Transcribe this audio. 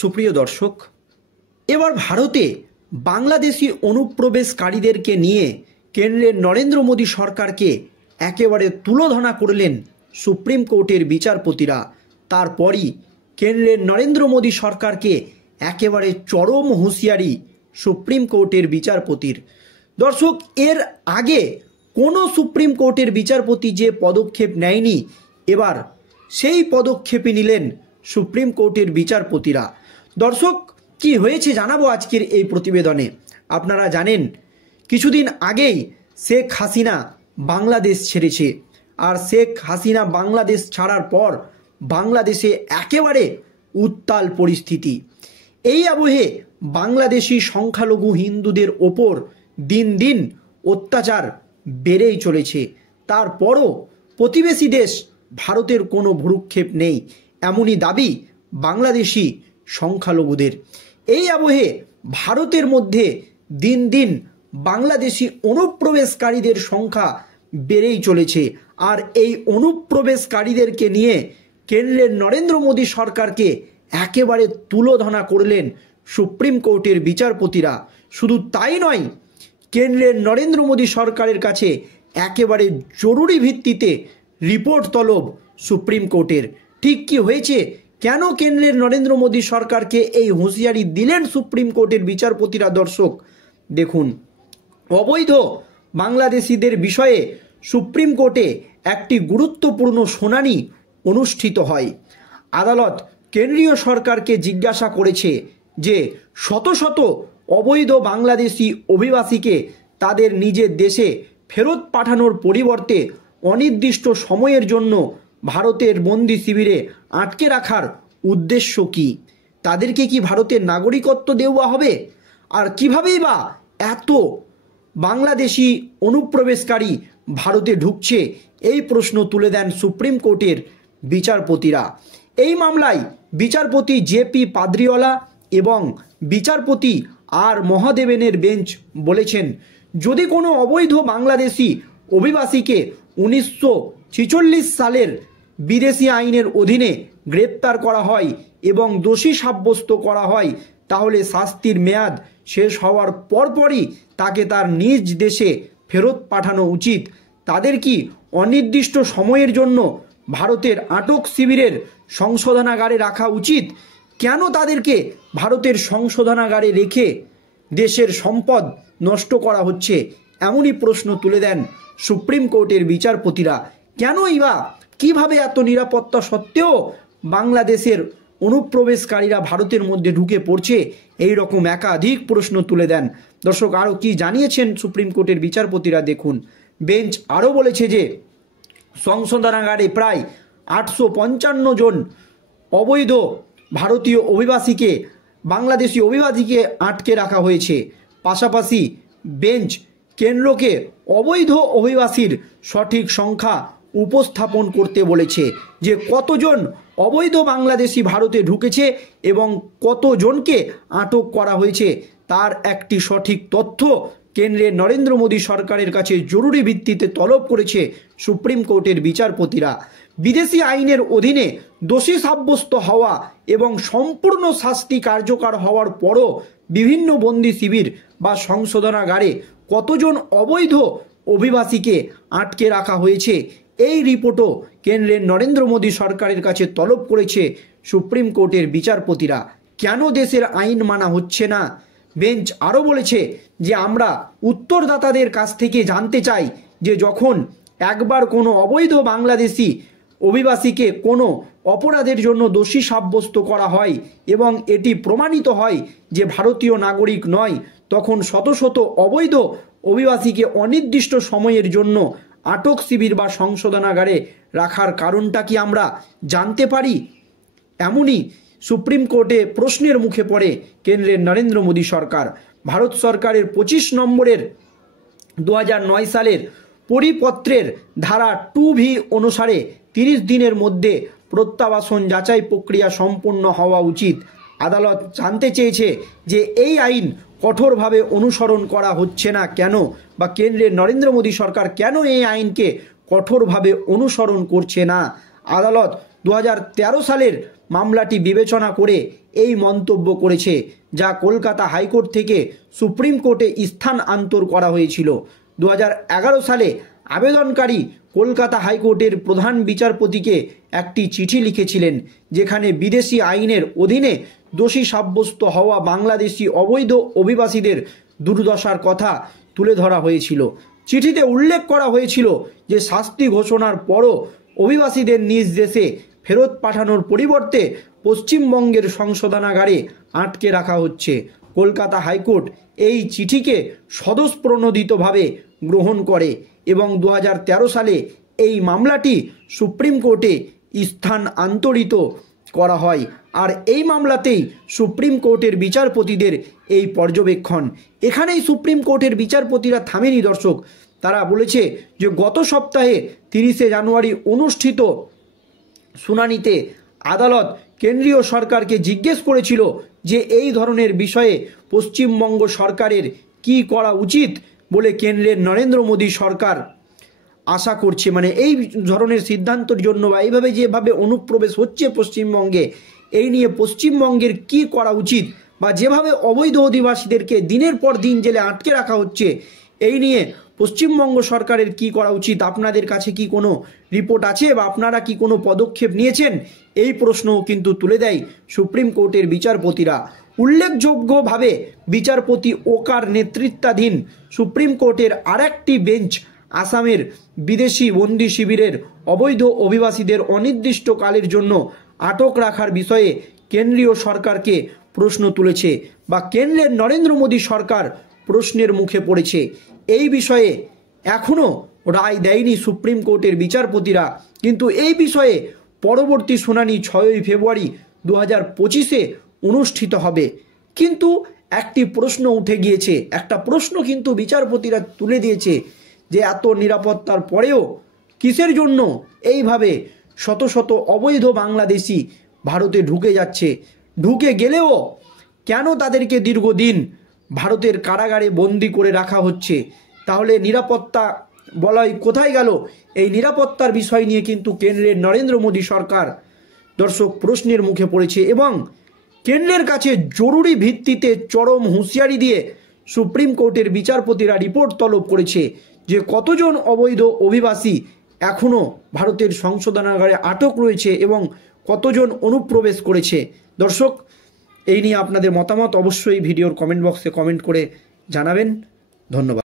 সুপ্রিয় দর্শক, এবার ভারতে বাংলাদেশি অনুপ্রবেশকারীদেরকে নিয়ে কেন্দ্রের নরেন্দ্র মোদী সরকারকে একেবারে তুলোধনা করলেন সুপ্রিম কোর্টের বিচারপতিরা। তারপরই কেন্দ্রের নরেন্দ্র মোদী সরকারকে একেবারে চরম হুঁশিয়ারি সুপ্রিম কোর্টের বিচারপতির। দর্শক, এর আগে কোনো সুপ্রিম কোর্টের বিচারপতি যে পদক্ষেপ নেয়নি, এবার সেই পদক্ষেপই নিলেন সুপ্রিম কোর্টের বিচারপতিরা। দর্শক, কি হয়েছে জানাবো আজকের এই প্রতিবেদনে। আপনারা জানেন, কিছুদিন আগেই শেখ হাসিনা বাংলাদেশ ছেড়েছে, আর শেখ হাসিনা বাংলাদেশ ছাড়ার পর বাংলাদেশে একেবারে উত্তাল পরিস্থিতি। এই আবহে বাংলাদেশি সংখ্যালঘু হিন্দুদের ওপর দিন দিন অত্যাচার বেড়েই চলেছে। তারপরও প্রতিবেশী দেশ ভারতের কোনো ভ্রুক্ষেপ নেই, এমনই দাবি বাংলাদেশি সংখ্যালঘুদের। এই আবহে ভারতের মধ্যে দিন দিন বাংলাদেশি অনুপ্রবেশকারীদের সংখ্যা বেড়েই চলেছে, আর এই অনুপ্রবেশকারীদেরকে নিয়ে কেন্দ্রের নরেন্দ্র মোদী সরকারকে একেবারে তুলোধনা করলেন সুপ্রিম কোর্টের বিচারপতিরা। শুধু তাই নয়, কেন্দ্রের নরেন্দ্র মোদী সরকারের কাছে একেবারে জরুরি ভিত্তিতে রিপোর্ট তলব সুপ্রিম কোর্টের। ঠিক কি হয়েছে, কেন কেন্দ্রের নরেন্দ্র মোদী সরকারকে এই হুঁশিয়ারি দিলেন সুপ্রিম কোর্টের বিচারপতিরা? দর্শক দেখুন, অবৈধ বাংলাদেশিদের বিষয়ে সুপ্রিম কোর্টে একটি গুরুত্বপূর্ণ শুনানি অনুষ্ঠিত হয়। আদালত কেন্দ্রীয় সরকারকে জিজ্ঞাসা করেছে যে শত শত অবৈধ বাংলাদেশি অভিবাসীকে তাদের নিজের দেশে ফেরত পাঠানোর পরিবর্তে অনির্দিষ্ট সময়ের জন্য ভারতের বন্দি শিবিরে আটকে রাখার উদ্দেশ্য কি? তাদেরকে কি ভারতের নাগরিকত্ব দেওয়া হবে? আর কিভাবেই বা এত বাংলাদেশি অনুপ্রবেশকারী ভারতে ঢুকছে, এই প্রশ্ন তুলে দেন সুপ্রিম কোর্টের বিচারপতিরা। এই মামলায় বিচারপতি জেপি পাদ্রিওয়ালা এবং বিচারপতি আর মহাদেবেনের বেঞ্চ বলেছেন, যদি কোনো অবৈধ বাংলাদেশি অভিবাসীকে 1946 সালের বিদেশি আইনের অধীনে গ্রেপ্তার করা হয় এবং দোষী সাব্যস্ত করা হয়, তাহলে শাস্তির মেয়াদ শেষ হওয়ার পরপরই তাকে তার নিজ দেশে ফেরত পাঠানো উচিত। তাদের কি অনির্দিষ্ট সময়ের জন্য ভারতের আটক শিবিরের সংশোধনাগারে রাখা উচিত? কেন তাদেরকে ভারতের সংশোধনাগারে রেখে দেশের সম্পদ নষ্ট করা হচ্ছে? এমনই প্রশ্ন তুলে দেন সুপ্রিম কোর্টের বিচারপতিরা। কেনই বা কিভাবে এত নিরাপত্তা সত্ত্বেও বাংলাদেশের অনুপ্রবেশকারীরা ভারতের মধ্যে ঢুকে পড়ছে? এই রকম একাধিক প্রশ্ন তুলে দেন। দর্শক, আরও কি জানিয়েছেন সুপ্রিম কোর্টের বিচারপতিরা দেখুন। বেঞ্চ আরও বলেছে যে সংশোধনাগারে প্রায় 855 জন অবৈধ ভারতীয় অভিবাসীকে বাংলাদেশি অভিবাসীকে আটকে রাখা হয়েছে। পাশাপাশি বেঞ্চ কেন্দ্রকে অবৈধ অভিবাসীর সঠিক সংখ্যা উপস্থাপন করতে বলেছে, যে কতজন অবৈধ বাংলাদেশি ভারতে ঢুকেছে এবং কতজনকে আটক করা হয়েছে তার একটি সঠিক তথ্য কেন্দ্রের নরেন্দ্র মোদী সরকারের কাছে জরুরি ভিত্তিতে তলব করেছে সুপ্রিম কোর্টের বিচারপতিরা। বিদেশি আইনের অধীনে দোষী সাব্যস্ত হওয়া এবং সম্পূর্ণ শাস্তি কার্যকর হওয়ার পরও বিভিন্ন বন্দি শিবির বা সংশোধনাগারে কতজন অবৈধ অভিবাসীকে আটকে রাখা হয়েছে, এই রিপোর্টও কেন্দ্রের নরেন্দ্র মোদী সরকারের কাছে তলব করেছে সুপ্রিম কোর্টের বিচারপতিরা। কেন দেশের আইন মানা হচ্ছে না? বেঞ্চ আরও বলেছে যে আমরা উত্তরদাতাদের কাছ থেকে জানতে চাই যে যখন একবার কোনো অবৈধ বাংলাদেশি অভিবাসীকে কোনো অপরাধের জন্য দোষী সাব্যস্ত করা হয় এবং এটি প্রমাণিত হয় যে ভারতীয় নাগরিক নয়, তখন শত শত অবৈধ অভিবাসীকে অনির্দিষ্ট সময়ের জন্য আটক শিবির বা সংশোধনাগারে রাখার কারণটা কি আমরা জানতে পারি? এমনই সুপ্রিম কোর্টে প্রশ্নের মুখে পড়ে কেন্দ্রের নরেন্দ্র মোদী সরকার। ভারত সরকারের 25 নম্বরের 2009 সালের পরিপত্রের ধারা 2V অনুসারে 30 দিনের মধ্যে প্রত্যাবাসন যাচাই প্রক্রিয়া সম্পন্ন হওয়া উচিত। আদালত জানতে চেয়েছে যে এই আইন কঠোরভাবে অনুসরণ করা হচ্ছে না কেন, বা কেন্দ্রের নরেন্দ্র মোদী সরকার কেন এই আইনকে কঠোরভাবে অনুসরণ করছে না। আদালত 2013 সালের মামলাটি বিবেচনা করে এই মন্তব্য করেছে, যা কলকাতা হাইকোর্ট থেকে সুপ্রিম কোর্টে স্থানান্তর করা হয়েছিল। 2011 সালে আবেদনকারী কলকাতা হাইকোর্টের প্রধান বিচারপতিকে একটি চিঠি লিখেছিলেন, যেখানে বিদেশি আইনের অধীনে দোষী সাব্যস্ত হওয়া বাংলাদেশি অবৈধ অভিবাসীদের দুর্দশার কথা তুলে ধরা হয়েছিল। চিঠিতে উল্লেখ করা হয়েছিল যে শাস্তি ঘোষণার পরও অভিবাসীদের নিজ দেশে ফেরত পাঠানোর পরিবর্তে পশ্চিমবঙ্গের সংশোধনাগারে আটকে রাখা হচ্ছে। কলকাতা হাইকোর্ট এই চিঠিকে স্বতঃপ্রণোদিতভাবে গ্রহণ করে এবং 2013 সালে এই মামলাটি সুপ্রিম কোর্টে স্থানান্তরিত করা হয়। আর এই মামলাতেই সুপ্রিম কোর্টের বিচারপতিদের এই পর্যবেক্ষণ। এখানেই সুপ্রিম কোর্টের বিচারপতিরা থামেনি দর্শক। তারা বলেছে যে গত সপ্তাহে 30শে জানুয়ারি অনুষ্ঠিত শুনানিতে আদালত কেন্দ্রীয় সরকারকে জিজ্ঞেস করেছিল যে এই ধরনের বিষয়ে পশ্চিমবঙ্গ সরকারের কি করা উচিত বলে কেন্দ্রের নরেন্দ্র মোদী সরকার আশা করছে। মানে এই ধরনের সিদ্ধান্তের জন্য বা এইভাবে যেভাবে অনুপ্রবেশ হচ্ছে পশ্চিমবঙ্গে, এই নিয়ে পশ্চিমবঙ্গের কি করা উচিত, বা যেভাবে অবৈধ অধিবাসীদেরকে দিনের পর দিন জেলে আটকে রাখা হচ্ছে, এই নিয়ে পশ্চিমবঙ্গ সরকারের কি করা উচিত। আপনাদের কাছে কি কোনো রিপোর্ট আছে বা আপনারা কি কোনো পদক্ষেপ নিয়েছেন, এই প্রশ্নও কিন্তু তুলে দেয় সুপ্রিম কোর্টের বিচারপতিরা। উল্লেখযোগ্যভাবে বিচারপতি ওকার নেতৃত্বাধীন সুপ্রিম কোর্টের আরেকটি বেঞ্চ আসামের বিদেশি বন্দি শিবিরের অবৈধ অভিবাসীদের অনির্দিষ্টকালের জন্য আটক রাখার বিষয়ে কেন্দ্রীয় সরকারকে প্রশ্ন তুলেছে, বা কেন্দ্রের নরেন্দ্র মোদী সরকার প্রশ্নের মুখে পড়েছে। এই বিষয়ে এখনও রায় দেয়নি সুপ্রিম কোর্টের বিচারপতিরা, কিন্তু এই বিষয়ে পরবর্তী শুনানি 6ই ফেব্রুয়ারি 2025-এ অনুষ্ঠিত হবে। কিন্তু একটি প্রশ্ন উঠে গিয়েছে, একটা প্রশ্ন কিন্তু বিচারপতিরা তুলে দিয়েছে যে এত নিরাপত্তার পরেও কিসের জন্য এইভাবে শত শত অবৈধ বাংলাদেশি ভারতে ঢুকে যাচ্ছে, ঢুকে গেলেও কেন তাদেরকে দীর্ঘদিন ভারতের কারাগারে বন্দি করে রাখা হচ্ছে। তাহলে নিরাপত্তা বলয় কোথায় গেল? এই নিরাপত্তার বিষয় নিয়ে কিন্তু কেন্দ্রের নরেন্দ্র মোদী সরকার দর্শক প্রশ্নের মুখে পড়েছে এবং কেন্দ্রের কাছে জরুরি ভিত্তিতে চরম হুঁশিয়ারি দিয়ে সুপ্রিম কোর্টের বিচারপতিরা রিপোর্ট তলব করেছে যে কতজন অবৈধ অভিবাসী এখনও ভারতের সংশোধনাগারে আটক রয়েছে এবং কতজন অনুপ্রবেশ করেছে। দর্শক, এই নিয়ে আপনাদের মতামত অবশ্যই ভিডিওর কমেন্ট বক্সে কমেন্ট করে জানাবেন। ধন্যবাদ।